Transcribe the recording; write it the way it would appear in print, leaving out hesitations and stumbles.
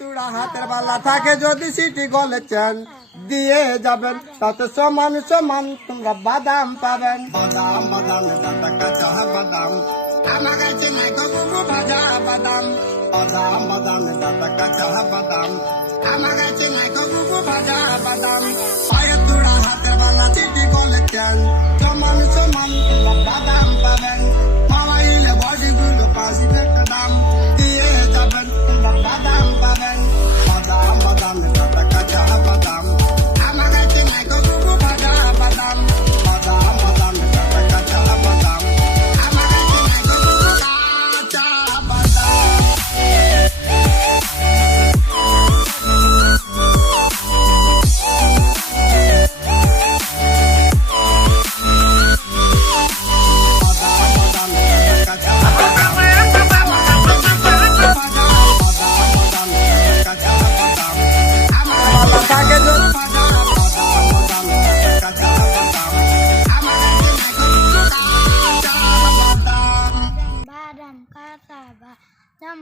তুড়া হাতের বালা থাকে যদি সিটি গলে চান দিয়ে যাবেন তাতে সমান সমান তোমরা বাদাম পাবেন। বাদাম বাদাম দাদা কাঁচা বাদাম আমার কাছে নাই গো ভাজা বাদাম। বাদাম বাদাম দাদা কাঁচা বাদাম আমার কাছে নাই গো ভাজা বাদাম। পায়ে তুড়া হাতের বালা সিটি গলে চান সমান সমান তোমরা বাদাম পাবেন। মামাইলে বডিগুলো পাশি একটা দাম দিয়ে যাবেন তোমরা বাদাম পাবেন। বাদাম বাদাম দাদা কাঁচা বাদাম আমার কাছে নাই গো ভাজা বাদাম। বাদাম বাদাম দাদা কাঁচা বাদাম আমার কাছে নাই গো কাঁচা বাদাম। Badam, kata badam.